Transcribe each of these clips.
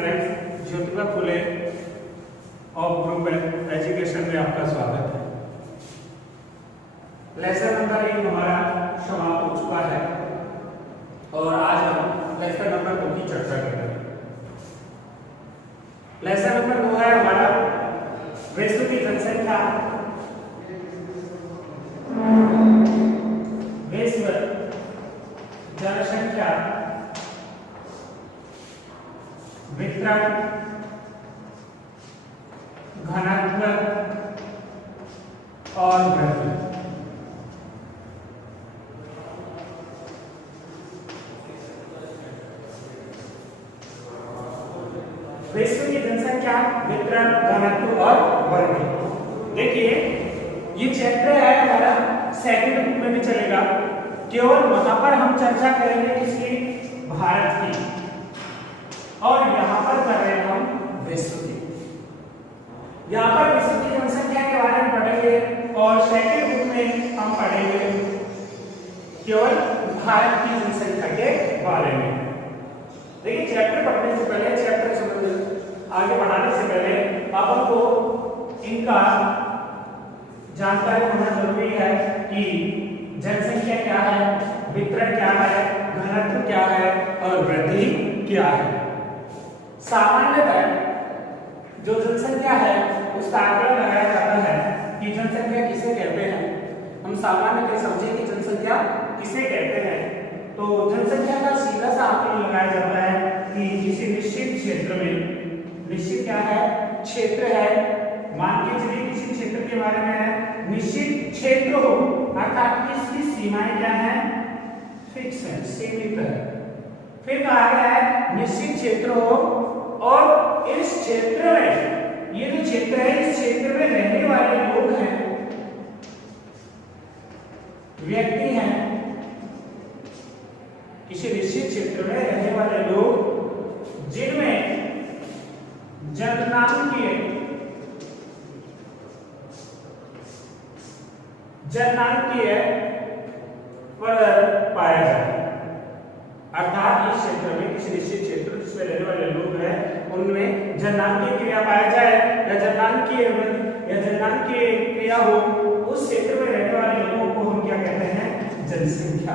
Students, Jyotiba Phule of group education में आपका स्वागत है। लेसन नंबर 1 हमारा समाप्त हो चुका है और आज हम लेसन नंबर 2 की चर्चा करेंगे। लेसन नंबर 2 है हमारा विश्व की जनसंख्या, विश्व जनसंख्या वितरण, घनत्व और वृद्धि। विश्व की जनसंख्या वितरण, घनत्व और वृद्धि। देखिए ये चैप्टर है हमारा सेकंड बुक में भी चलेगा, केवल वहां पर हम चर्चा करेंगे किसकी, भारत की, और यहाँ पर कर रहे हैं हम विश्व की। यहाँ पर विश्व की जनसंख्या के बारे में पढ़ेंगे और सेकंड बुक में हम पढ़ेंगे केवल भारत की जनसंख्या के बारे में। देखिए चैप्टर पढ़ने से पहले, चैप्टर समझ आगे बढ़ाने से पहले आप हमको इनका जानकारी होना जरूरी है कि जनसंख्या क्या है, वितरण क्या है, घनत्व क्या है और वृद्धि क्या है। सामान्यतः जो जनसंख्या है उसका आंकड़ा लगाया जाता है कि जनसंख्या किसे कहते हैं। हम सामान्यतः समझे कि जनसंख्या किसे कहते हैं, तो जनसंख्या का सीधा सा आंकड़ा लगाया जाता है कि किसी निश्चित क्षेत्र में, निश्चित क्या है, क्षेत्र है, मान के चलिए किसी क्षेत्र के बारे में है, निश्चित क्षेत्र हो अर्थात इसकी सीमाएं क्या है, फिक्स है, सीमित है। फिर कहा गया है निश्चित क्षेत्र हो और इस क्षेत्र में, ये जो क्षेत्र है इस क्षेत्र में रहने वाले लोग हैं, व्यक्ति हैं, किसी निश्चित क्षेत्र में रहने वाले लोग जिनमें जननांकीय फर्क पाया जाए, अर्थात इस क्षेत्र में किसी निश्चित क्षेत्र जिसमें रहने वाले लोग हैं उनमें जननांकीय क्रिया पाया जाए या जननांकीय क्रिया हो, उस क्षेत्र में रहने वाले लोगों को हम क्या कहते हैं, जनसंख्या।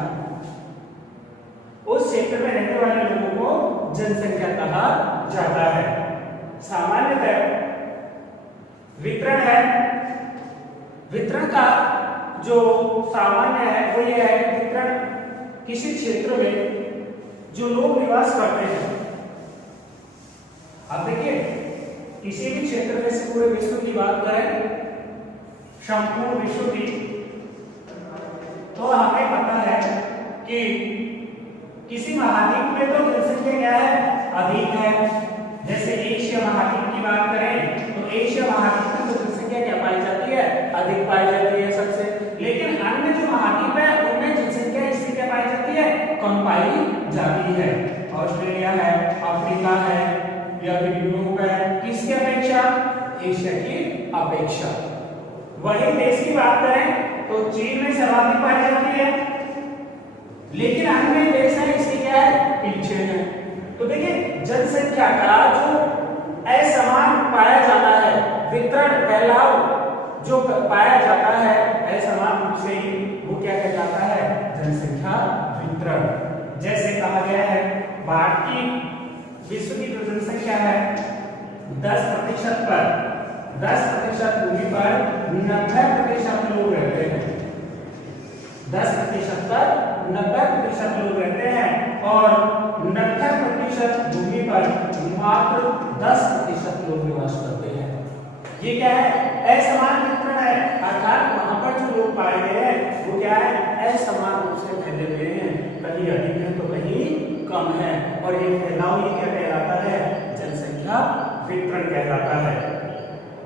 उस क्षेत्र में रहने वाले लोगों को जनसंख्या कहा जाता है। सामान्यतः वितरण है, वितरण का जो सामान्य है वो ये है कि वितरण किसी क्षेत्र में जो लोग निवास करते हैं, अब देखिए किसी भी क्षेत्र में से पूरे विश्व की बात करें, संपूर्ण विश्व की, तो हमें पता है कि किसी महाद्वीप में तो जनसंख्या क्या है, अधिक है। जैसे एशिया महाद्वीप की बात करें तो एशिया महाद्वीप में तो जनसंख्या क्या पाई जाती है, अधिक पाई जाती है सबसे। लेकिन अन्य जो महाद्वीप है उनमें जनसंख्या इससे क्या पाई जाती है, कम पाई जाती है। ऑस्ट्रेलिया है, अफ्रीका है या फिर यूरोप है, किसकी अपेक्षा, एशिया की अपेक्षा। वही देश की बात करें तो चीन में सर्वाधिक पाई जाती है, लेकिन अन्य देश है इसकी क्या है, पीछे है। तो देखिए जनसंख्या का जो असमान पाया जाता है, वितरण फैलाव जो पाया जाता है असमान रूप से ही, वो क्या कहलाता है, जनसंख्या वितरण। जैसे कहा गया है भारत की विश्व की जो जनसंख्या है 10% पर, 10% भूमि पर 90% लोग रहते हैं, 10% पर 90% लोग रहते हैं और 90% भूमि पर मात्र 10% लोग निवास करते हैं। ये क्या है, असमान वितरण है, अर्थात वहां पर जो लोग पाए गए हैं वो क्या है, असमान रूप से फैले हुए हैं, कहीं अधिक है तो कहीं कम है, और ये फैलाव ये क्या कहलाता है, जनसंख्या वितरण कहलाता है।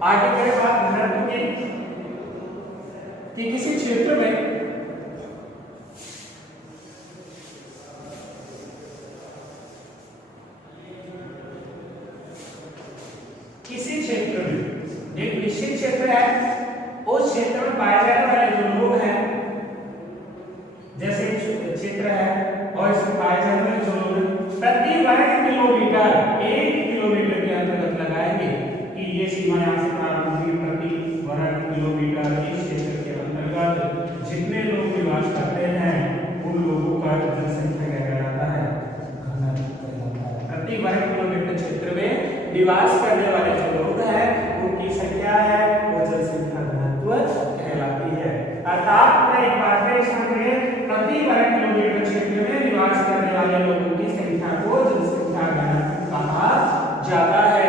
आगे करें बात घनत्व की, कि किसी क्षेत्र में एक निश्चित क्षेत्र है, उस क्षेत्र में पाए जाने वाले जो लोग हैं, जैसे क्षेत्र है और इसमें पाए जाने वाले जो लोग प्रति वर्ग किलोमीटर, 1 किलोमीटर सीमा यहाँ से प्रारंभ हुई, प्रति वर्ग किलोमीटर इस क्षेत्र के अंतर्गत जितने लोग निवास करते हैं उन लोगों का जनसंख्या क्या कहलाता है, घनत्व कहलाता है। प्रति वर्ग किलोमीटर क्षेत्र में निवास करने वाले जो लोग हैं उनकी संख्या है वो जनसंख्या घनत्व कहलाती है। अर्थात एक बार फिर समझिए, प्रति वर्ग किलोमीटर क्षेत्र में निवास करने वाले लोगों की संख्या को जनसंख्या घनत्व कहा जाता है।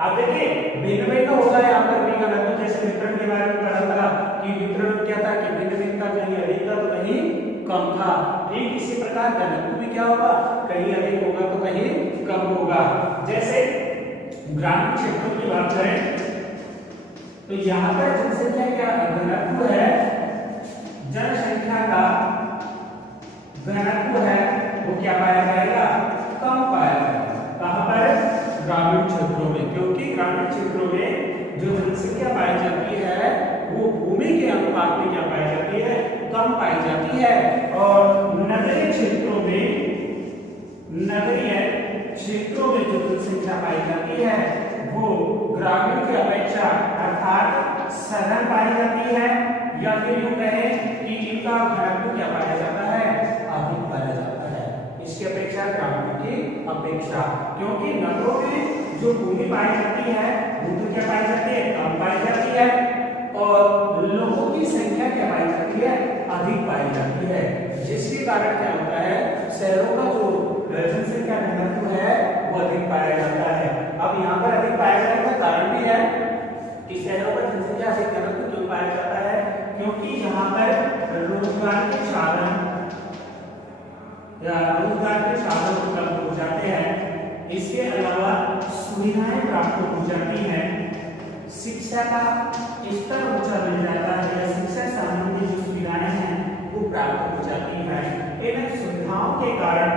अब देखिए भिन्न भिन्न होता है यहाँ पर भी घनत्व, जैसे वितरण के बारे में पढ़ा था कि वितरण क्या था कि भिन्न भिन्न था, कहीं अधिक था तो कहीं कम था। ठीक इसी प्रकार घनत्व भी क्या होगा, कहीं अधिक होगा तो कहीं कम होगा। जैसे ग्रामीण क्षेत्रों की बात करें तो यहाँ पर जनसंख्या क्या घनत्व है, जनसंख्या का घनत्व है वो क्या पाया जाएगा, कम पाया जाएगा। कहाँ पर, ग्रामीण क्षेत्रों में, क्योंकि ग्रामीण क्षेत्रों में जो जनसंख्या पाई जाती है वो भूमि के अनुपात में क्या पाई जाती है, कम पाई जाती है। और नगरीय क्षेत्रों में जो जनसंख्या पाई जाती है वो ग्रामीण की अपेक्षा अर्थात सरल पाई जाती है, या फिर यूं कहें कि इनका घनत्व क्या पाया जाता है, अधिक पाया जाता है। इसकी अपेक्षा ग्रामीण की अपेक्षा, क्योंकि नगरों में जो भूमि पाई जाती है वो तो क्या पाई जाती है, कम पाई जाती है, और लोगों की संख्या क्या पाई जाती है, अधिक पाई जाती है। जिसके कारण क्या होता है, शहरों का जो जनसंख्या घनत्व है वो अधिक पाया जाता है। अब यहाँ पर अधिक पाया जाने का कारण भी है कि शहरों का जनसंख्या अधिक घनत्व क्यों पाया जाता है, क्योंकि यहाँ पर रोजगार के साधन उपलब्ध हो जाते हैं। इसके अलावा सुविधाएं प्राप्त हो जाती हैं, शिक्षा का स्तर ऊंचा मिल जाता है, शिक्षा संबंधी जो सुविधाएं हैं वो प्राप्त हो जाती हैं। इन सुविधाओं के कारण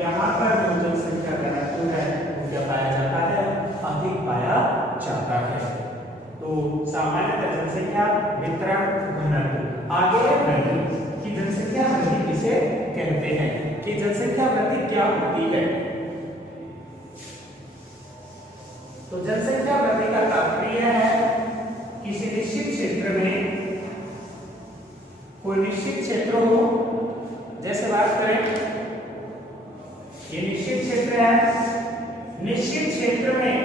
यहाँ पर जो जनसंख्या घनत्व है वो क्या पाया जाता है, अधिक पाया जाता है। तो सामान्यतः जनसंख्या वितरण घनत्व। आगे वृद्धि की जनसंख्या वृद्धि किसे कहते हैं, कि जनसंख्या वृद्धि क्या होती है। तो जनसंख्या वृद्धि का तात्पर्य है किसी निश्चित क्षेत्र में कोई निश्चित क्षेत्र हो, जैसे बात करें ये निश्चित क्षेत्र है, निश्चित क्षेत्र में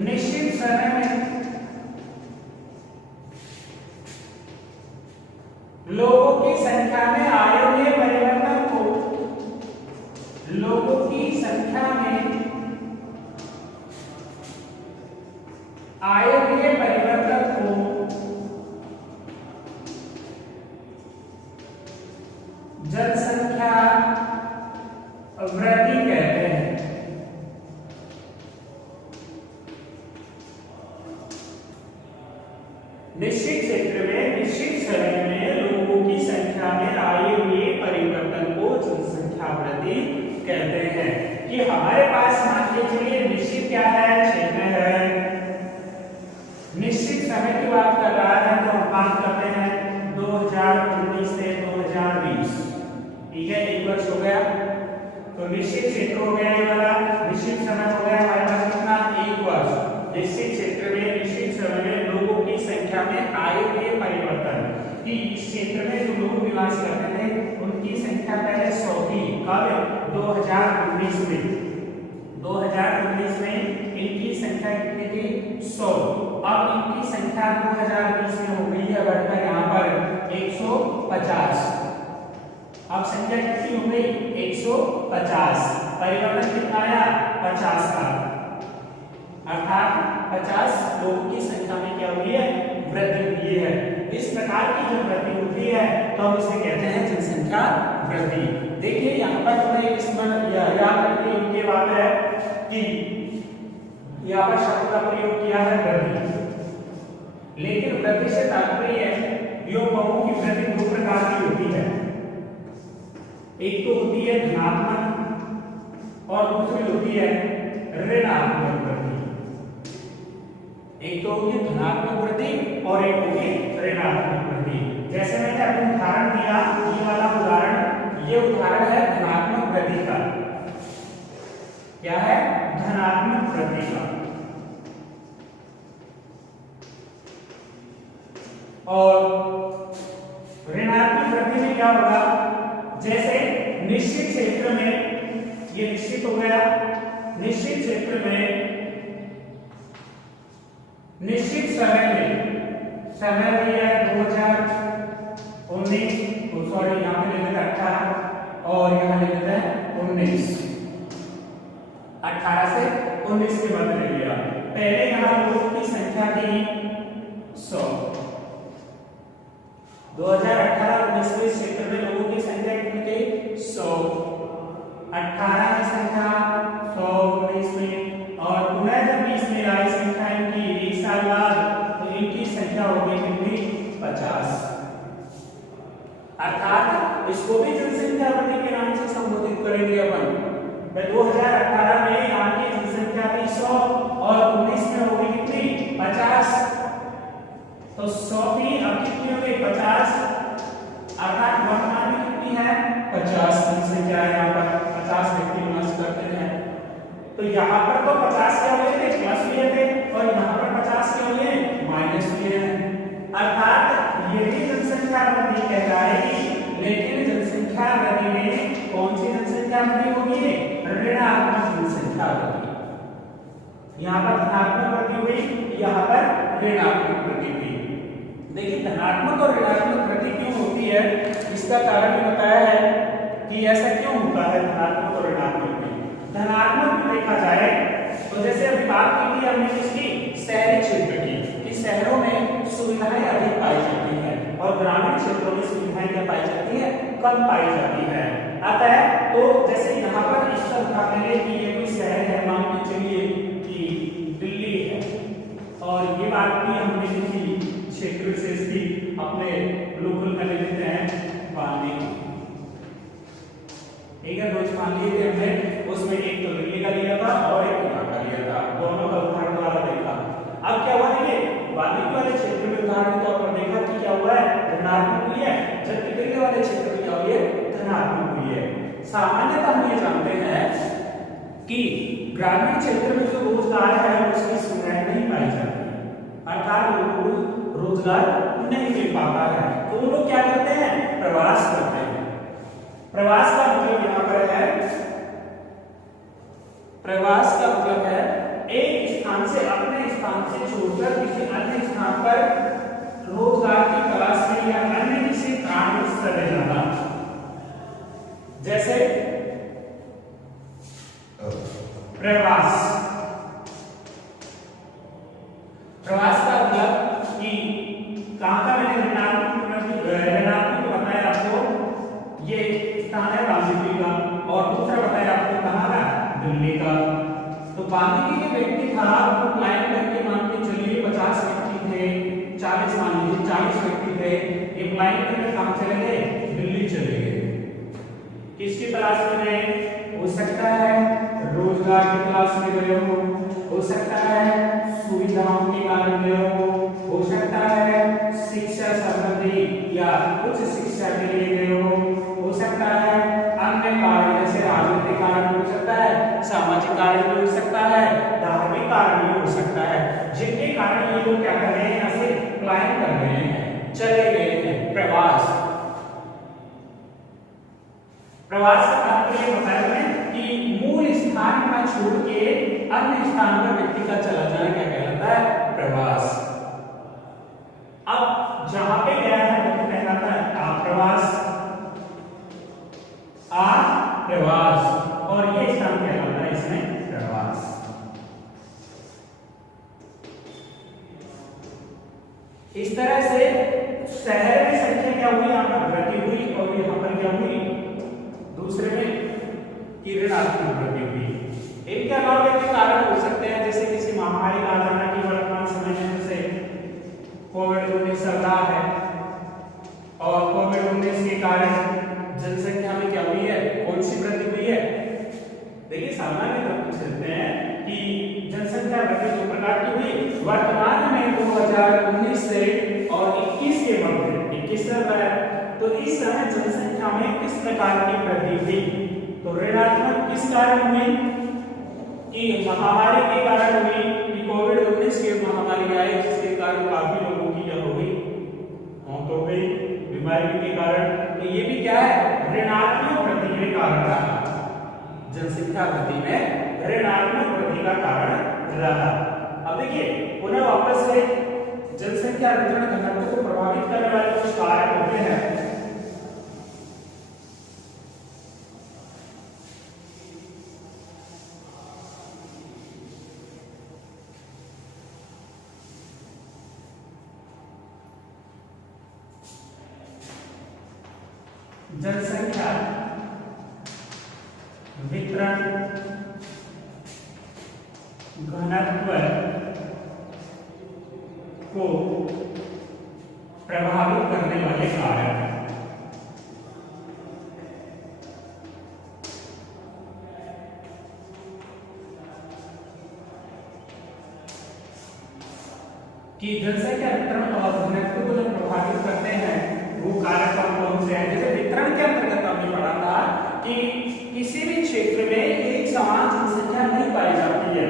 निश्चित समय में लोगों की संख्या में आयोगीय परिवर्तन को, लोगों की संख्या में आयोगीय परिवर्तन को जनसंख्या वृद्धि कहते हैं। निश्चित क्षेत्र में निश्चित समय में लोगों की संख्या में आए हुए परिवर्तन को जनसंख्या वृद्धि कहते हैं। कि हमारे पास मान के चलिए निश्चित क्या है, क्षेत्र है, निश्चित समय की बात कर रहा है तो हम बात करते हैं 2019 से 2020, ठीक है, एक वर्ष हो गया। तो निश्चित क्षेत्र हो गया ये वाला, निश्चित समय हो गया हमारे पास कितना, एक वर्ष। निश्चित क्षेत्र में निश्चित समय में लोगों की संख्या में आए हुए परिवर्तन, कि इस क्षेत्र में जो लोग निवास करते थे उनकी संख्या पहले 100 थी, कब, 2019 में। 2019 में इनकी संख्या कितनी थी, 100। अब इनकी संख्या 2020 में हो गई है बढ़कर यहाँ पर 150। अब संख्या कितनी हो गई, 150। परिवर्तन कितना आया, 50 का, अर्थात 50 लोगों की संख्या में क्या हुई है, वृद्धि हुई है। इस प्रकार की जो वृद्धि होती है तो हम इसे कहते हैं जनसंख्या वृद्धि। देखिए यहाँ पर तुम्हें इसमें याद रखने योग्य बात है कि यहाँ पर शब्द का प्रयोग किया है वृद्धि, लेकिन वृद्धि से तात्पर्य युवकों की वृद्धि दो प्रकार की होती है। एक तो होती है धनात्मक और दूसरी होती है ऋणात्मक वृद्धि। एक तो होगी धनात्मक वृद्धि और एक होगी ऋणात्मक वृद्धि। जैसे मैंने अभी उदाहरण दिया, ये वाला उदाहरण, ये उदाहरण है धनात्मक वृद्धि का। क्या है, धनात्मक वृद्धि का। और ऋणात्मक वृद्धि में क्या होगा, जैसे निश्चित क्षेत्र में, ये निश्चित हो गया, निश्चित क्षेत्र में निश्चित समय में, समय दिया है 2019, सॉरी यहाँ पे ले लेते हैं 18 और यहाँ ले लेते हैं 19, 18 से 19 के मध्य ले लिया। पहले यहाँ लोगों की संख्या थी 100, 2018-19 में क्षेत्र में लोगों की संख्या कितनी थी, 100, 18 की संख्या 100, 19 में, और पुनः जब 20 में आई संख्या इनकी एक साल बाद, तो इनकी संख्या हो गई कितनी, 50। अर्थात इसको भी जनसंख्या वृद्धि के नाम से संबोधित करेंगे अपन। 2018 में यहाँ की जनसंख्या थी 100 और 19 में हो गई कितनी, 50। तो 100 की अब कितनी हो गई, 50, अर्थात वर्तमान में कितनी है, 50 जनसंख्या है यहाँ पर, 50 व्यक्ति निवास करते हैं। तो यहाँ पर तो 50 क्या हुए थे, प्लस लिए थे, और यहाँ पर 50 क्या हुए, माइनस लिए हैं। अर्थात ये भी जनसंख्या वृद्धि कहलाएगी, लेकिन जनसंख्या वृद्धि में कौन सी जनसंख्या वृद्धि होगी, ऋणात्मक जनसंख्या वृद्धि। यहाँ पर धनात्मक वृद्धि हुई, यहाँ पर ऋणात्मक वृद्धि हुई। देखिए धनात्मक और ऋणात्मक वृद्धि क्यों होती है, इसका कारण भी बताया है कि ऐसा क्यों होता है धनात्मक और ऋणात्मक में। धनात्मक देखा जाए तो जैसे अभी बात की थी हमने किसकी, शहरी क्षेत्र की, कि शहरों में सुविधाएं अधिक पाई जाती है और ग्रामीण क्षेत्रों में सुविधाएं क्या पाई जाती है, कम पाई जाती है। अतः तो जैसे यहाँ पर इसका उदाहरण लें कि ये कोई शहर है, मान के चलिए कि दिल्ली है, और ये बात भी हमने किसी क्षेत्र से इसकी अपने लोकल में ले लेते हैं वाल्मीकि, ठीक है, दो मान लिए थे हमने, उसमें एक तो दिल्ली का लिया था और एक यहाँ का लिया था, दोनों का उदाहरण द्वारा देखा। अब क्या हुआ, देखिए वाल्मीकि वाले क्षेत्र में उदाहरण के तौर पर देखा कि क्या हुआ है, ऋणात्मक हुई है, जबकि दिल्ली वाले क्षेत्र में क्या हुई है, धनात्मक हुई है। सामान्यतः हम ये जानते हैं कि ग्रामीण क्षेत्र में जो रोजगार है उसकी सुविधाएं नहीं पाई जाती, अर्थात लोगों को रोजगार नहीं मिल पाता है, तो वो लोग क्या करते हैं, प्रवास करते हैं। प्रवास का मतलब यहाँ पर है, प्रवास का मतलब है एक स्थान से अपने स्थान से छोड़कर किसी अन्य स्थान पर रोजगार की तलाश में या अन्य किसी कारण से चले जाना। जैसे प्रवास, प्रवास का मतलब कि कहां का, मैंने ऋणात्मक बताया आपको, ये स्थान है वाल्मीकि का, और दूसरा बताया आपको कहां का, दिल्ली का। तो वाल्मीकि के व्यक्ति था, वो प्लान करके मान के चलिए 50 व्यक्ति थे, 40 मान लीजिए 40 व्यक्ति थे, ये प्लान करके कहां चले गए, दिल्ली चले गए। किसकी तलाश में गए, हो सकता है रोजगार की तलाश में गए हो सकता है सुविधाओं के कारण गए हो सकता है शिक्षा संबंधी या उच्च शिक्षा के लिए गए हो सकता है अन्य कारण जैसे राजनीतिक कारण हो सकता है, सामाजिक कारण भी हो सकता है, धार्मिक कारण भी हो सकता है, जिनके कारण ये लोग क्या कर रहे हैं, यहाँ से प्लान कर रहे हैं, चले गए हैं। प्रवास, प्रवास का तात्पर्य बताया मैंने कि मूल स्थान का छोड़ के अन्य स्थान पर व्यक्ति का चला जाना क्या कहलाता है, प्रवास। अब जहां पे गया है वो कहलाता है आप्रवास, आप्रवास, और ये स्थान कहलाता है इसमें प्रवास। इस तरह से शहर में संख्या क्या हुई, यहाँ पर वृद्धि हुई, और यहाँ पर क्या हुई, दूसरे में ऋणात्मक वृद्धि हुई। इनके अलावा भी कारण हो सकते हैं, जैसे किसी महामारी आ जाना की वर्तमान समय में, जैसे कोविड-19 चल रहा है, और कोविड-19 के कारण जनसंख्या में क्या हुई है, कौन सी वृद्धि हुई है। देखिए सामान्यतः पूछ सकते हैं कि जनसंख्या वृद्धि किस प्रकार की हुई, वर्तमान में 2019 से और 21 के मध्य 21 चल रहा है, तो इस समय जनसंख्या में किस प्रकार की वृद्धि हुई, तो ऋणात्मक किस कारण हुई, कि महामारी के कारण हुई, कि कोविड-19 की महामारी आई जिसके कारण काफी लोगों की क्या हो गई, मौत हो गई बीमारी के कारण। तो ये भी क्या है, ऋणात्मक वृद्धि के कारण रहा, जनसंख्या वृद्धि में ऋणात्मक वृद्धि का कारण रहा। अब देखिए पुनः वापस से जनसंख्या वितरण घनत्व को प्रभावित करने वाले कुछ कारक होते हैं। जनसंख्या वितरण घनत्व को प्रभावित करने वाले कारक कि जनसंख्या वितरण और घनत्व को जो प्रभावित करते हैं वो कारक कौन से हैं। जैसे वितरण के अंतर्गत हमने पढ़ा था कि किसी भी क्षेत्र में एक समान जनसंख्या नहीं पाई जाती है।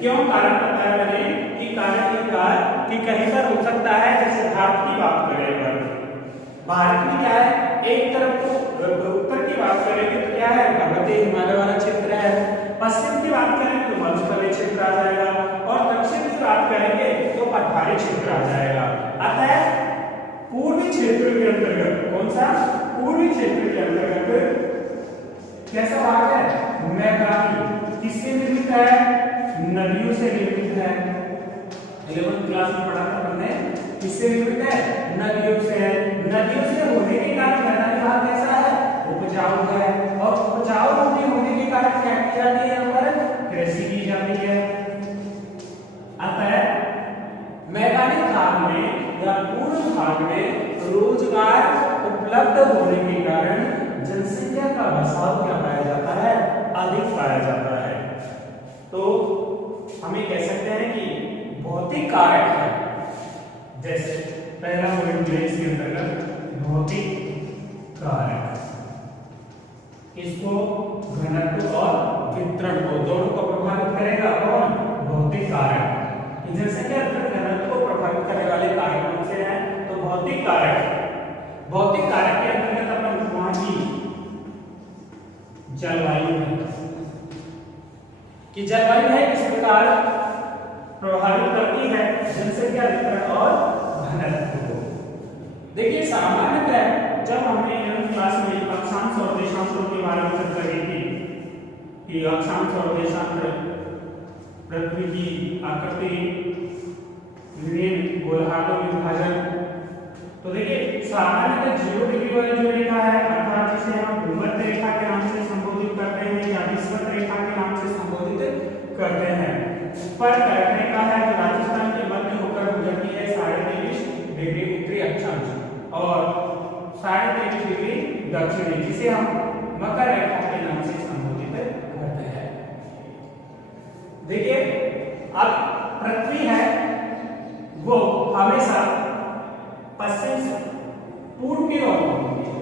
क्यों? कारण बताया मैंने कि कारण ये था कि कहीं पर हो सकता है, जैसे भारत की बात करें अगर, भारत में क्या है, एक तरफ तो उत्तर की बात करेंगे तो क्या है, पर्वतीय हिमालय वाला क्षेत्र है, पश्चिम की बात करें तो मरुस्थलीय क्षेत्र आ जाएगा, और दक्षिण की बात करेंगे तो पठारी क्षेत्र आ जाएगा। अतः पूर्वी क्षेत्र के अंतर्गत, कौन सा, पूर्वी क्षेत्र के अंतर्गत कैसा भाग है, मैदानी, किससे निर्मित है, नदियों से निर्मित है। 11th क्लास में पढ़ा था हमने, किससे निर्मित है, नदियों से है। नदियों से होने के कारण मैदानी भाग कैसा है, उपजाऊ है, और उपजाऊ भूमि होने के कारण क्या की जाती है, यहाँ पर कृषि की जाती है। अतः मैदानी भाग में या पूर्व भाग में रोजगार उपलब्ध होने के कारण जनसंख्या का बसाव क्या पाया जाता है, अधिक पाया जाता है। तो हम ये कह सकते हैं कि भौतिक कारक है, जैसे पहला पॉइंट है इसके अंतर्गत भौतिक कारक, इसको घनत्व और वितरण को दोनों को प्रभावित करेगा। कौन? भौतिक कारक। जनसंख्या घनत्व को प्रभावित करने वाले कारक कौन से हैं? तो भौतिक कारक। भौतिक कारक के अंतर्गत अपन वहां की जलवायु है, कि जलवायु है किस प्रकार प्रभावित करती है जनसंख्या वितरण और घनत्व को। देखिए सामान्यतः जब हमने 11th क्लास में अक्षांश और देशांतरों के बारे में चर्चा की थी कि अक्षांश और देशांतर पृथ्वी की आकृति, विभिन्न गोलार्धों में विभाजन, तो देखिए सामान्यतः 0 डिग्री वाली जो रेखा है, अर्थात जिसे हम भूमध्य रेखा के नाम से संबोधित करते हैं या विषुवत रेखा के नाम से संबोधित करते हैं, ऊपर कर्क रेखा है जो राजस्थान के मध्य होकर गुजरती है 23.5 डिग्री उत्तरी अक्षांश और 23.5 डिग्री दक्षिणी, जिसे हम मकर रेखा के नाम से संबोधित करते हैं। देखिए अब पृथ्वी है वो हमेशा पश्चिम से पूर्व की ओर घूमती है,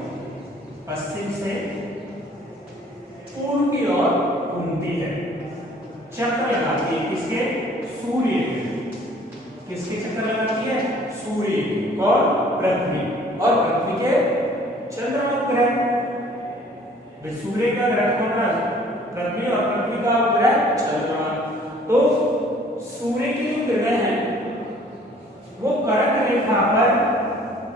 पश्चिम से पूर्व की ओर घूमती है, चक्कर लगाती है किसके, सूर्य के। किसके चक्कर लगाती है, सूर्य और पृथ्वी, और पृथ्वी के चंद्रमा ग्रह, सूर्य का ग्रह कौन है, पृथ्वी, और पृथ्वी का ग्रह चंद्रमा। तो सूर्य की जो किरणें हैं वो कर्क रेखा पर,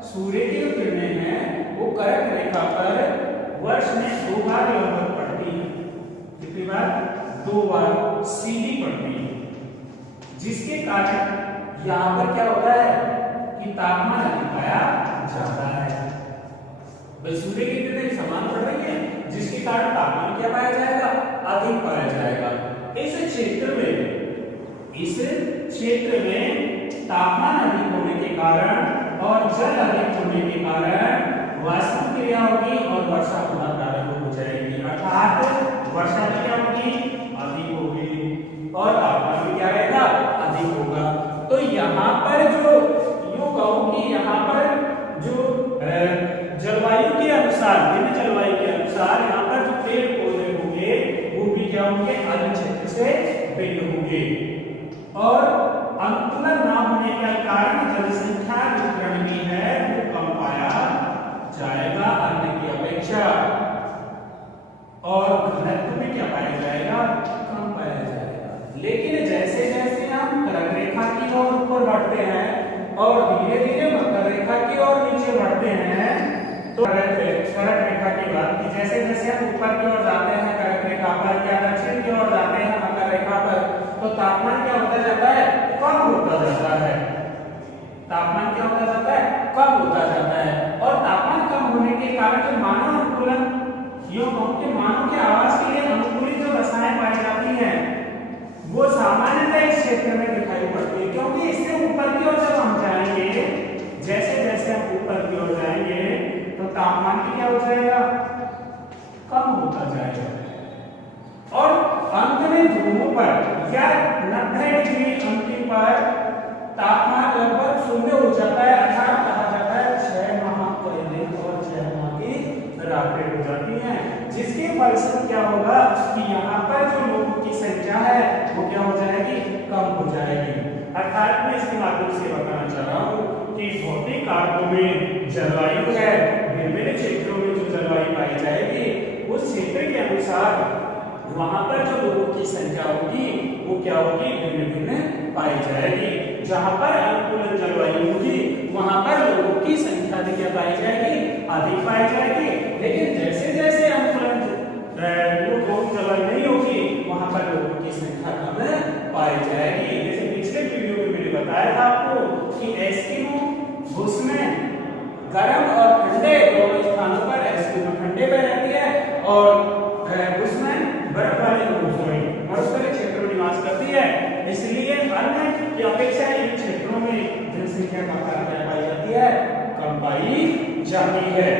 सूर्य की जो किरणें हैं वो कर्क रेखा पर वर्ष में 2 बार लगभग पड़ती है। कितनी बार? 2 बार सीधी पड़ती है, जिसके कारण यहाँ पर क्या होता है कि तापमान अधिक पाया जाता है। सूर्य की किरणें समान पड़ रही है, जिसके कारण तापमान क्या पाया जाएगा, अधिक पाया जाएगा। इस क्षेत्र में तापमान अधिक होने के कारण और जल अधिक होने के कारण वाष्प क्रिया होगी और वर्षा होना प्रारंभ हो जाएगी, अर्थात वर्षा भी क्या होगी, अधिक होगी, और तापमान भी क्या रहेगा, अधिक होगा। तो यहाँ पर जो यूं कहूं कि यहाँ पर जो जलवायु के अनुसार, भिन्न जलवायु के अनुसार यहाँ पर जो पेड़ पौधे होंगे वो भी क्या होंगे, अलग क्षेत्र से भिन्न होंगे और अनुकूलन ना होने के कारण जनसंख्या वितरण भी है वो कम पाया जाएगा अन्य की अपेक्षा और घनत्व में क्या पाया जाएगा, कम पाया जाएगा। लेकिन जैसे जैसे हम कर्क रेखा की ओर ऊपर बढ़ते हैं और धीरे धीरे मकर रेखा की ओर नीचे बढ़ते हैं तो कर्क रेखा की बात की जैसे जैसे हम ऊपर की ओर जाते हैं कर्क रेखा पर या दक्षिण की ओर जाते हैं मकर रेखा पर तो तापमान क्या होता जाता है, कम होता जाता है। तापमान क्या होता जाता है, कम होता जाता है और तापमान कम होने के कारण जो मानव अनुकूलन यूं कहूं कि मानव के आवास के लिए अनुकूलित जो रसायन पाई जाती हैं वो सामान्यतः इस क्षेत्र में दिखाई पड़ती है क्योंकि इससे ऊपर की ओर जब हम जाएंगे जैसे जैसे हम ऊपर की ओर जाएंगे तो तापमान भी क्या हो जाएगा, कम होता जाएगा और अंत में ध्रुवों पर या 90 डिग्री अंतिम पर तापमान लगभग शून्य हो जाता है अर्थात कहा जाता है 6 माह पहले और 6 माह की रातें हो जाती हैं जिसके फलस्वरूप क्या होगा कि यहाँ पर जो लोगों की संख्या है वो क्या हो जाएगी, कम हो जाएगी। अर्थात मैं इसके माध्यम से बताना चाह रहा हूँ कि भौतिक कारकों में जलवायु है विभिन्न क्षेत्रों में जो जलवायु पाई जाएगी उस क्षेत्र के अनुसार वहां पर जो लोगों की संख्या होगी वो क्या होगी, भिन्न भिन्न पाई जाएगी। जहां पर अनुकूलन जलवायु होगी वहां पर लोगों की संख्या भी क्या पाई जाएगी, अधिक पाई जाएगी। लेकिन जैसे जैसे अनुकूलन जलवायु नहीं होगी वहां पर लोगों की संख्या कम पाई जाएगी। जैसे पिछले वीडियो में मैंने बताया था आपको कि एस्किमो उसमें गर्म और ठंडे दोनों स्थानों पर एस्किमो ठंडे में रहती है और उसमें बर्फ वाले मरुस्थलीय क्षेत्रों में निवास करती है इसलिए अन्य की अपेक्षा इन क्षेत्रों में जनसंख्या कम पाई जाती है, कम पाई जाती है।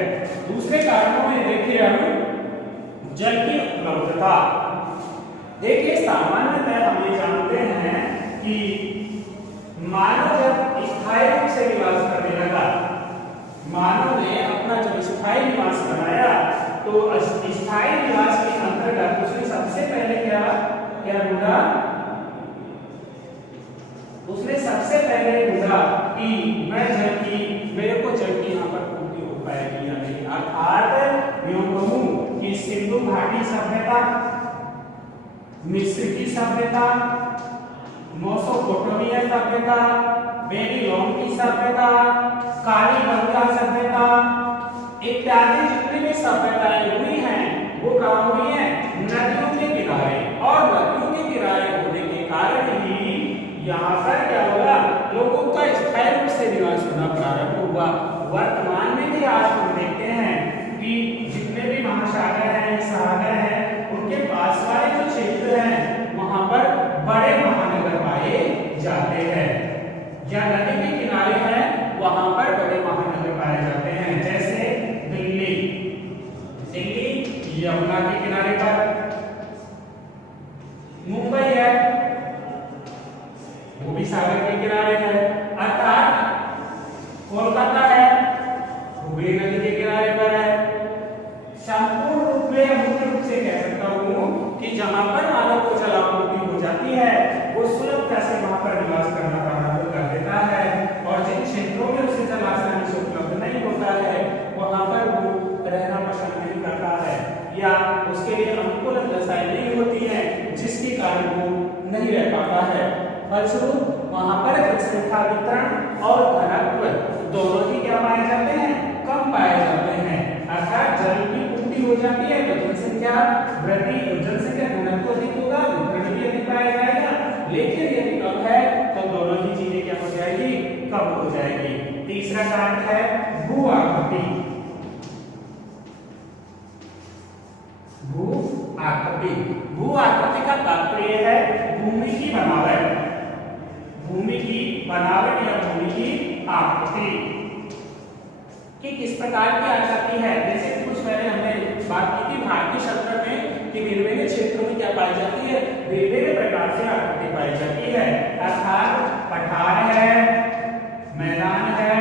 दूसरे कारणों में देखिए हम जल की उपलब्धता। देखिए सामान्यतः हम ये जानते हैं कि मानव जब स्थायी रूप से निवास करने लगा, मानव ने अपना जब स्थायी निवास बनाया तो स्थायी निवास के अंतर्गत उसने सबसे पहले क्या ढूंढा, उसने सबसे पहले ढूंढा कि मैं जल की मेरे को जल की यहाँ पर पूर्ति हो पाएगी या नहीं। अर्थात यूं कहूं कि सिंधु घाटी सभ्यता, मिस्र की सभ्यता, मेसोपोटामिया सभ्यता, बेबीलोन की सभ्यता, कालीबंगा सभ्यता इत्यादि जितनी भी सभ्यताएं हुई हैं वो कहाँ हुई हैं, नदियों के किनारे। और नदियों के किनारे होने के कारण ही यहाँ पर क्या होगा, लोगों का स्थायी रूप से निवास होना प्रारंभ हुआ। वर्तमान में भी आज हम देखते हैं कि जितने भी महासागर हैं, सागर हैं, उनके पास वाले जो क्षेत्र हैं वहां पर बड़े महानगर पाए जाते हैं या नदी के किनारे हैं वहां पर बड़े महानगर पाए जाते हैं। जैसे दिल्ली यमुना के किनारे पर, मुंबई है वो भी सागर के किनारे है, अर्थात कोलकाता है वो भी नदी के किनारे पर है। संपूर्ण रूप में मुख्य रूप से कह सकता हूं कि जहां पर मानव को जलापूर्ति हो जाती है वो सुलभता से वहां पर निवास करना प्रारंभ कर देता है और जिन क्षेत्रों में उसे जल आसानी से उपलब्ध नहीं होता है वहां पर वो रहना पसंद नहीं करता है या उसके लिए अनुकूल दशाएं नहीं होती है जिसके कारण वो नहीं रह पाता है। फलस्वरूप वहां पर जनसंख्या वितरण और घनत्व दोनों ही क्या पाए जाते हैं, कम पाए जाते हैं। अर्थात जल की पूर्ति हो जाती है तो जनसंख्या वृद्धि, जनसंख्या घनत्व अधिक होगा, वितरण भी अधिक पाया जाएगा। लेकिन यदि कम है तो दोनों ही चीजें क्या हो जाएगी, कम हो जाएगी। तीसरा कारण है भू आकृति। भू आकृति का तात्पर्य है भूमि की बनावट, भूमि की बनावट या भूमि की आकृति कि किस प्रकार की आ जाती है। जैसे कुछ पहले हमने बात की थी भारतीय क्षेत्र में कि विभिन्न क्षेत्रों में क्या पाई जाती है, विभिन्न प्रकार से आकृति पाई जाती है। अर्थात पठार है, मैदान है,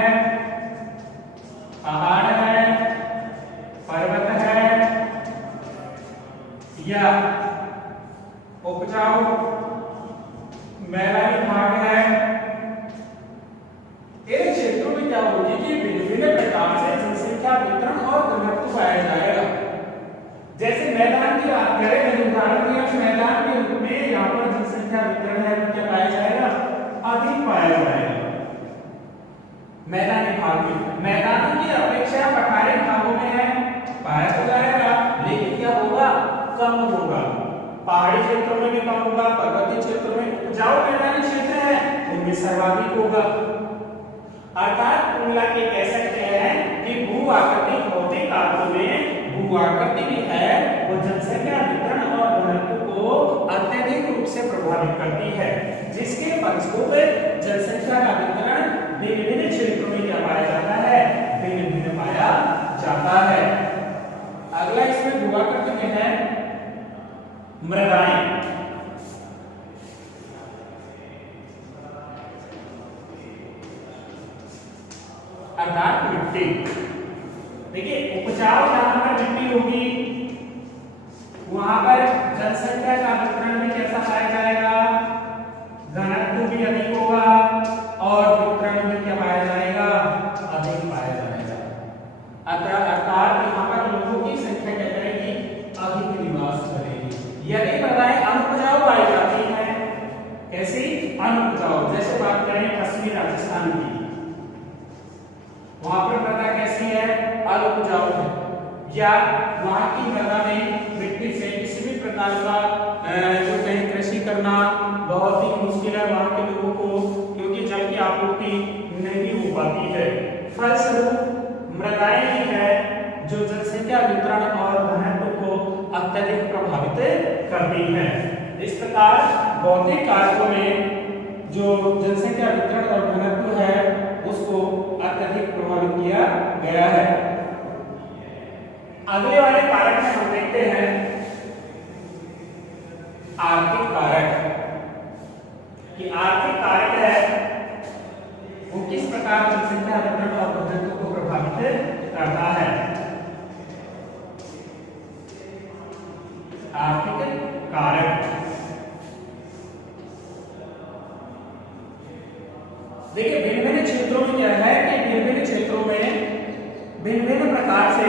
पहाड़ है, पर्वत है या उपजाऊ मैदानी भाग है, इन क्षेत्रों में क्या होगी कि विभिन्न प्रकार से जनसंख्या वितरण और घनत्व पाया जाएगा। जैसे मैदान की बात करें, मैंने उदाहरण दिया, मैदान के रूप में यहाँ पर जनसंख्या वितरण है वो क्या पाया जाएगा, अधिक पाया जाएगा मैदानी भाग में। मैदानों की अपेक्षा पठारी भागों में है पाया तो जाएगा, लेकिन क्या होगा, कम होगा। पहाड़ी क्षेत्रों में भी कम होगा, पर्वतीय क्षेत्रों में, उपजाऊ मैदानी क्षेत्र है उनमें सर्वाधिक होगा। अर्थात कुल मिला के कह सकते हैं कि भू आकृति भौतिक कारकों में भू आकृति भी है वो जनसंख्या वितरण और घनत्व को अत्यधिक रूप से प्रभावित करती है, जिसके फलस्वरूप जनसंख्या का वितरण भिन्न क्षेत्रों में क्या पाया जाता है, भिन्न भिन्न पाया जाता है। अगला इसमें भू आकृति में है मृदाएं। अर्थात मिट्टी। देखिए उपजाऊ जहां पर मिट्टी होगी वहां पर जनसंख्या का वितरण भी कैसा पाया जाएगा, घनत्व भी अधिक होगा और वितरण भी क्या पाया जाएगा, अधिक पाया जाएगा। अर्थात यहाँ पर लोगों की संख्या क्या करेगी, अधिक निवास करेगी। यदि मृदाएं अनुपजाऊ पाई जाती हैं, कैसी अनुपजाऊ, जैसे बात करें पश्चिमी राजस्थान की, वहां पर मृदा कैसी है, अनुपजाऊ है, या वहां की मृदा में मिट्टी से किसी भी प्रकार का जो कहीं कृषि करना बहुत ही मुश्किल है वहां के लोगों को, क्योंकि जल की आपूर्ति नहीं हो पाती है। फलस्वरूप मृदाएं भी है जो जनसंख्या वितरण और घनत्व को अत्यधिक प्रभावित करती हैं। इस प्रकार भौतिक कारकों में जो जनसंख्या वितरण और घनत्व है उसको अत्यधिक प्रभावित किया गया है। अगले वाले कारक में हम देखते हैं आर्थिक कारक, कि आर्थिक कारक है वो किस प्रकार जनसंख्या वितरण और घनत्व को प्रभावित करता है। आर्थिक कारक, देखिए भिन्न भिन्न क्षेत्रों में क्या है कि भिन्न भिन्न क्षेत्रों में भिन्न भिन्न प्रकार से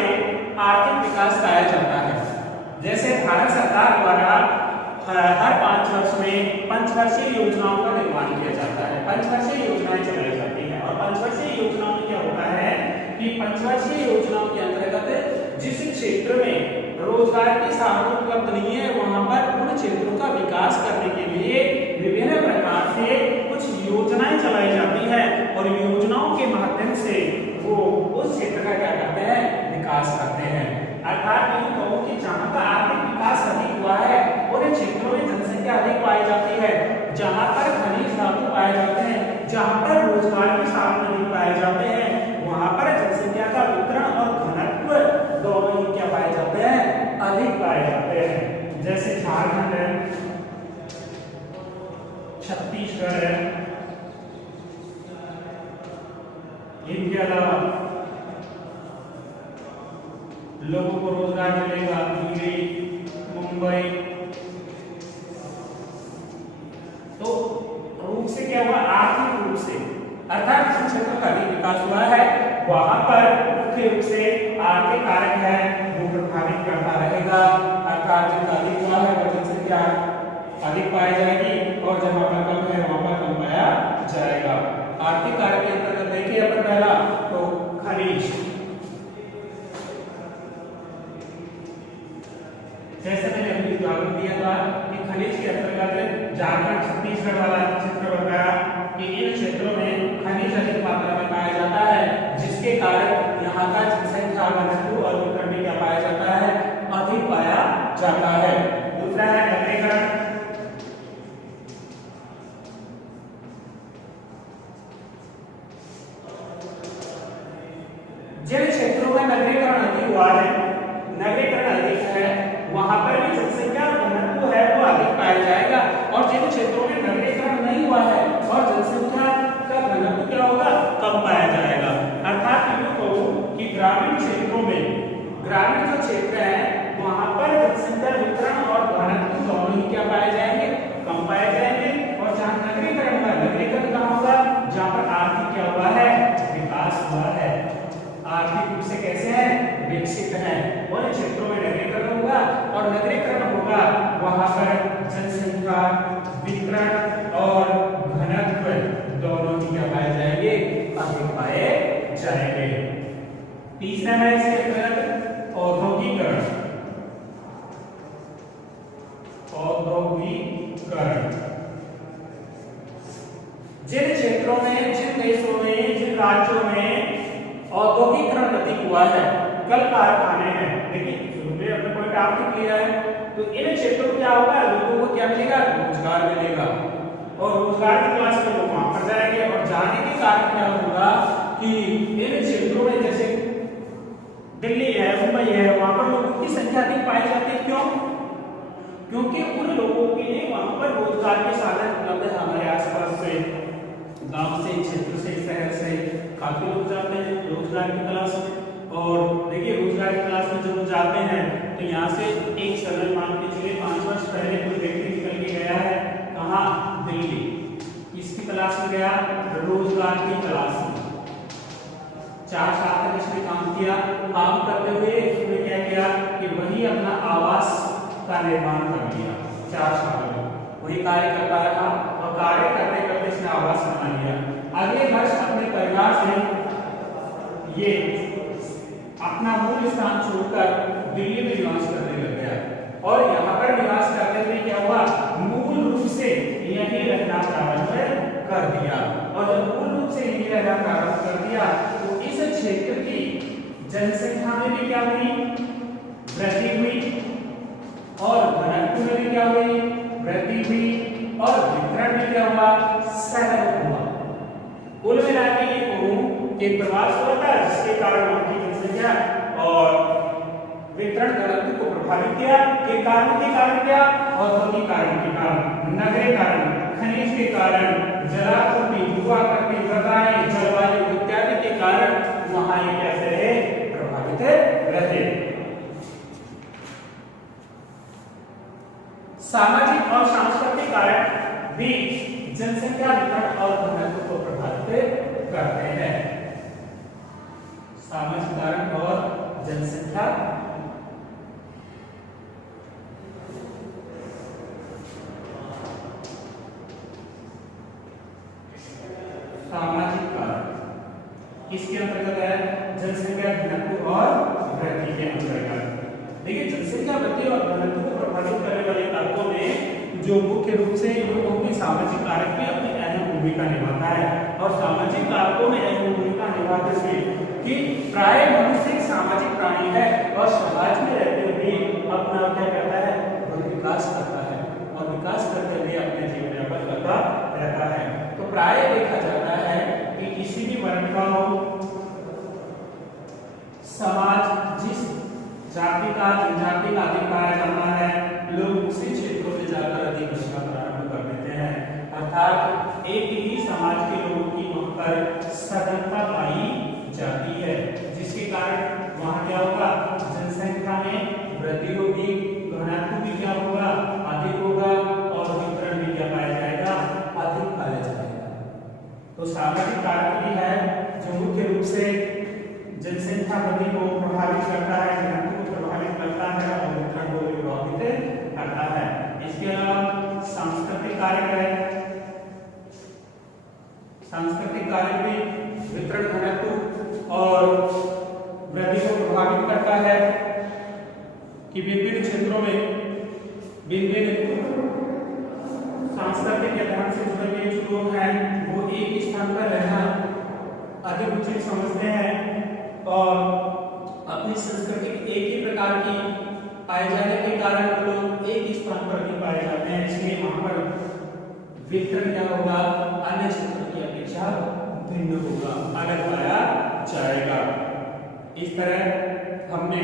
आर्थिक विकास पाया जाता है। जैसे भारत सरकार द्वारा हर 5 वर्ष में पंचवर्षीय योजनाओं का निर्माण किया जाता है, पंचवर्षीय योजनाएं चलाई जाती हैं। और पंचवर्षीय योजनाओं में क्या होता है कि पंचवर्षीय योजनाओं के अंतर्गत जिस क्षेत्र में रोजगार की साधन उपलब्ध नहीं है वहां पर उन क्षेत्रों का विकास करने के लिए विभिन्न प्रकार से कुछ योजनाएं चलाई जाती है और योजनाओं के माध्यम से वो उस क्षेत्र का क्या करते हैं, विकास करते हैं। अर्थात यूं कहूं कि जहां का आर्थिक विकास अधिक हुआ है उन क्षेत्रों में जनसंख्या अधिक पाई जाती है, जहां पर खनिज धातु पाए जाते हैं, जहां पर रोजगार के साधन अधिक पाए जाते हैं, वहां पर जनसंख्या का वितरण और घनत्व दोनों ही क्या पाए जाते हैं, अधिक पाए जाते हैं। जैसे झारखंड है, छत्तीसगढ़ है, इनके अलावा लोगों को रोजगार मिलेगा दिल्ली, मुंबई। तो रूप से क्या हुआ, आर्थिक रूप से, अर्थात जिन क्षेत्रों का अधिक विकास हुआ है वहां पर मुख्य रूप से आर्थिक कारक है वो प्रभावित करता रहेगा। अर्थात जिनका अधिक हुआ है वो जनसंख्या अधिक पाई जाएगी और जहां पर कम है वहां पर कम पाया जाएगा। आर्थिक कारक के अंतर्गत देखिए अपन पहला तो खनिज, जैसे मैंने अभी उदाहरण दिया था कि खनिज के अंतर्गत झारखंड छत्तीसगढ़ वाला क्षेत्र बताया कि इन क्षेत्रों में खनिज अधिक मात्रा में पाया जाता है, जिसके कारण यहाँ का जनसंख्या घनत्व और वितरण भी क्या पाया जाता है, अधिक पाया जाता है। दूसरा है नगरीकरण, जिन क्षेत्रों में नगरीकरण अधिक हुआ है, नगरीकरण अधिक है वहां पर भी जनसंख्या घनत्व है वो अधिक पाया जाएगा। और जिन क्षेत्रों में नगरीकरण नहीं हुआ है और जनसंख्या का घनत्व क्या होगा, कम पाया जाएगा। अर्थात यूं कहूं कि ग्रामीण क्षेत्रों में, ग्रामीण जो क्षेत्र है वहां पर जनसंख्या वितरण और औद्योगिकरण। जिन क्षेत्रों में, जिन देशों में, जिन राज्यों में औद्योगिकरण अधिक हुआ है, कल कारखाने हैं, देखिए शुरू में अपने पॉइंट आपने क्लियर है, तो इन क्षेत्रों में क्या होगा, लोगों को क्या मिलेगा, रोजगार मिलेगा, और रोजगार की क्लास में लोग वहां पर जाएंगे, और जाने के कारण क्या होगा कि इन क्षेत्रों में जैसे दिल्ली है, मुंबई है, वहां पर लोगों की संख्या अधिक पाई जाती है। क्यों? क्योंकि उन लोगों के लिए वहां पर रोजगार के साधन उपलब्ध है। हमारे आसपास से, गांव से, क्षेत्र से, शहर से काफी लोग जाते हैं रोजगार की तलाश में, और देखिए रोजगार की तलाश में जब जाते हैं तो यहाँ से एक सरल मान के चलिए 5 वर्ष पहले कोई व्यक्ति निकल के गया है, कहाँ, दिल्ली, इसकी तलाश में गया, रोजगार की तलाश में 4 साल तक इसने काम किया। काम करते हुए इसने क्या किया कि वही अपना आवास का निर्माण कर लिया। 4 साल में वही कार्य करता रहा, और कार्य करते करते इसने आवास बना लिया। अगले वर्ष अपने परिवार से ये अपना मूल स्थान छोड़कर दिल्ली में निवास करने लग गया, और यहाँ पर निवास करने में क्या हुआ, मूल रूप से यही रहना प्रारंभ कर दिया। और जब मूल रूप से यही रहना प्रारंभ कर दिया तो इस क्षेत्र की जनसंख्या में भी क्या हुई, वृद्धि हुई, और घनत्व में भी क्या हुई, वृद्धि हुई, और वितरण में क्या हुआ, सरल हुआ। कुल मिला के ये कहूं कि प्रवास हुआ था, जिसके कारण वहां की जनसंख्या और वितरण घनत्व को प्रभावित किया। के कारण क्या, औद्योगिक कारण के कारण, नगरीय कारण, खनिज के कारण, जलापूर्ति, युवा करती मृदाएं, जलवायु इत्यादि के कारण वहां ये कैसे रहे, प्रभावित रहे। सामाजिक और सांस्कृतिक कारण भी जनसंख्या वितरण और घनत्व को प्रभावित करते हैं। सामाजिक कारण और जनसंख्या सामाजिक कारण इसके अंतर्गत है, जनसंख्या घनत्व और वृद्धि के अंतर्गत। देखिए जनसंख्या वृद्धि और घनत्व को प्रभावित करने वाले कारकों में जो मुख्य रूप से लोगों की सामाजिक कारक भी अपनी अहम भूमिका निभाता है, और सामाजिक कारकों में अहम भूमिका निभाते हुए कि प्राय मनुष्य एक सामाजिक प्राणी है, और समाज में रहते हुए अपना क्या करता है, विकास करता है, और विकास करते हुए अपने जीवन यापन करता रहता है। तो प्राय देखा जाता है कि किसी भी वर्ग का समाज जिस जाति का, जनजाति का अधिक पाया जाता है, लोग उसी क्षेत्रों में जाकर अधिक बसना प्रारंभ कर देते हैं। अर्थात एक ही समाज के लोगों की वहां पर सघनता पाई जाती है, जिसके कारण वहां क्या होगा, जनसंख्या में वृद्धि होगी, घनत्व भी क्या होगा, अधिक होगा, और वितरण भी क्या पाया जाएगा, अधिक पाया जाएगा। तो सामाजिक कारक भी है जो मुख्य रूप से जनसंख्या वृद्धि को प्रभावित करता है, घनत्व को प्रभावित करता है, और वितरण को भी प्रभावित करता है। इसके अलावा सांस्कृतिक कारक है, सांस्कृतिक कारक भी वितरण, घनत्व और वृद्धि को प्रभावित करता है कि विभिन्न क्षेत्रों में विभिन्न सांस्कृतिक या धर्म से जुड़े हुए जो लोग हैं वो एक स्थान पर रहना अधिक उचित समझते हैं, और अपनी संस्कृति एक ही प्रकार की पाए जाने के कारण लोग एक ही स्थान पर भी पाए जाते हैं, इसलिए वहां पर वितरण क्या होगा, अन्य क्षेत्रों की अपेक्षा भिन्न होगा, अलग पाया जाएगा। इस तरह हमने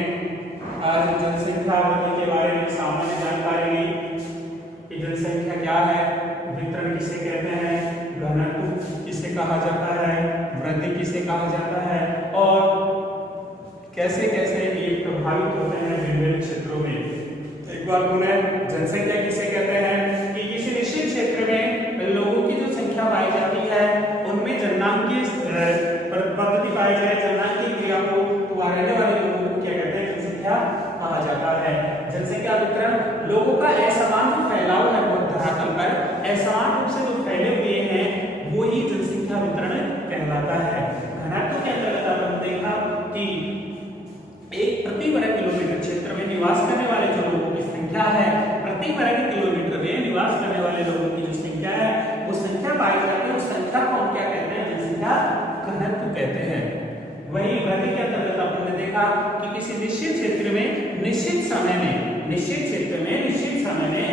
आज जनसंख्या वृद्धि के बारे में सामान्य जानकारी ली कि जनसंख्या क्या है, वितरण किसे कहते हैं, घनत्व किसे कहा जाता है, वृद्धि किसे कहा जाता है, और कैसे कैसे ये प्रभावित होते हैं विभिन्न क्षेत्रों में। एक बार पुनः जनसंख्या किसे कहते हैं कि किसी निश्चित क्षेत्र में लोगों की जो संख्या पाई जाती है उनमें जननांग की पद्धति पाई जाए, जननांग की क्रिया को, तो रहने वाले लोगों को क्या कहते हैं, जनसंख्या कहा जाता है। जनसंख्या वितरण लोगों का असमान जो फैलाव है धरातल पर, असमान रूप से जो फैले हुए हैं वो ही जनसंख्या वितरण कहलाता है। घनत्व के अंतर्गत आपने देखा कि एक प्रति वर्ग किलोमीटर क्षेत्र में निवास करने वाले जो लोगों की संख्या है प्रति वर्ग किलोमीटर वही वृद्धि के अंतर्गत आपने देखा कि किसी निश्चित क्षेत्र में निश्चित समय में निश्चित समय में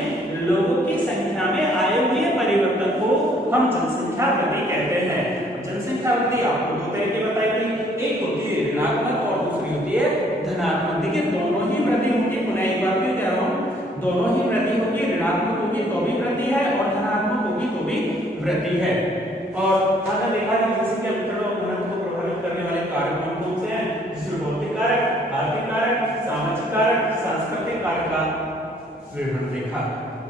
लोगों की संख्या में आए हुए परिवर्तन को हम जनसंख्या वृद्धि कहते हैं। जनसंख्या वृद्धि आपको दो तरह की बताई गई, एक होती है ऋणात्मक और दूसरी होती है धनात्मक। देखिए दोनों ही वृद्धि होगी, पुनः एक बार फिर कह रहा हूं, दोनों ही वृद्धि होगी, ऋणात्मक होगी तो भी वृद्धि है और धनात्मक होगी तो भी वृद्धि है। और अगर देखा जाए जनसंख्या वितरण और घनत्व को प्रभावित करने वाले कारक कौन से हैं, जिसमें भौतिक कारक, आर्थिक कारक, सामाजिक कारक, सांस्कृतिक कारक का विवरण देखा।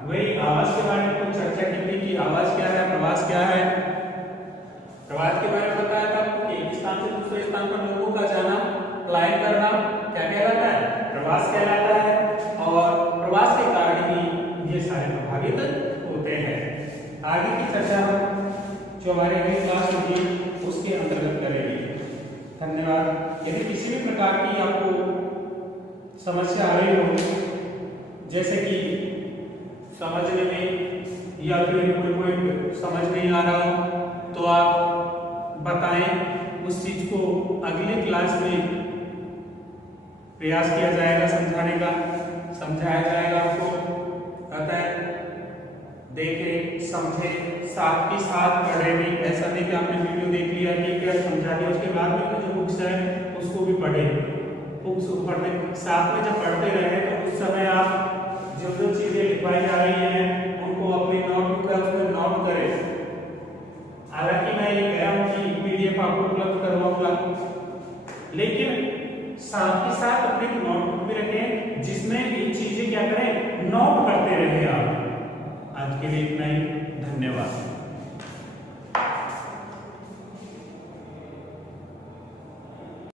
वही आवास के बारे में कुछ चर्चा की थी कि आवास क्या है, प्रवास क्या है। प्रवास के बारे में बताया था कि एक स्थान से दूसरे स्थान पर लोगों का जाना, पलायन करना क्या कहलाता है, प्रवास कहलाता है। और प्रवास के कारण ही ये सारे प्रभावित होते हैं। आगे की चर्चा जो हमारे अगली क्लास होगी उसके अंतर्गत करेंगे। धन्यवाद। यदि किसी भी प्रकार की आपको समस्या आ रही हो, जैसे कि समझने में या फिर कोई पॉइंट समझ नहीं आ रहा हो, तो आप बताएं, उस चीज को अगली क्लास में प्रयास किया जाएगा समझाने का, समझाया जाएगा आपको। कहता है देखें, समझे, साथ के साथ पढ़े भी। ऐसा नहीं कि आपने वीडियो देख लिया, ठीक है, समझा दिया, उसके बाद में जो बुक्स है उसको भी पढ़े। बुक्स को पढ़ने साथ में जब पढ़ते रहे तो उस समय आप जो चीजें लिखवाई जा रही हैं उनको अपनी नोटबुक है उसमें नोट करें। हालांकि मैं ये कह रहा हूँ कि पीडीएफ आपको उपलब्ध करवाऊंगा, लेकिन साथ ही साथ अपनी नोटबुक भी रखें जिसमें ये चीजें क्या करें, नोट करते रहे आप। आज के लिए इतना ही, धन्यवाद।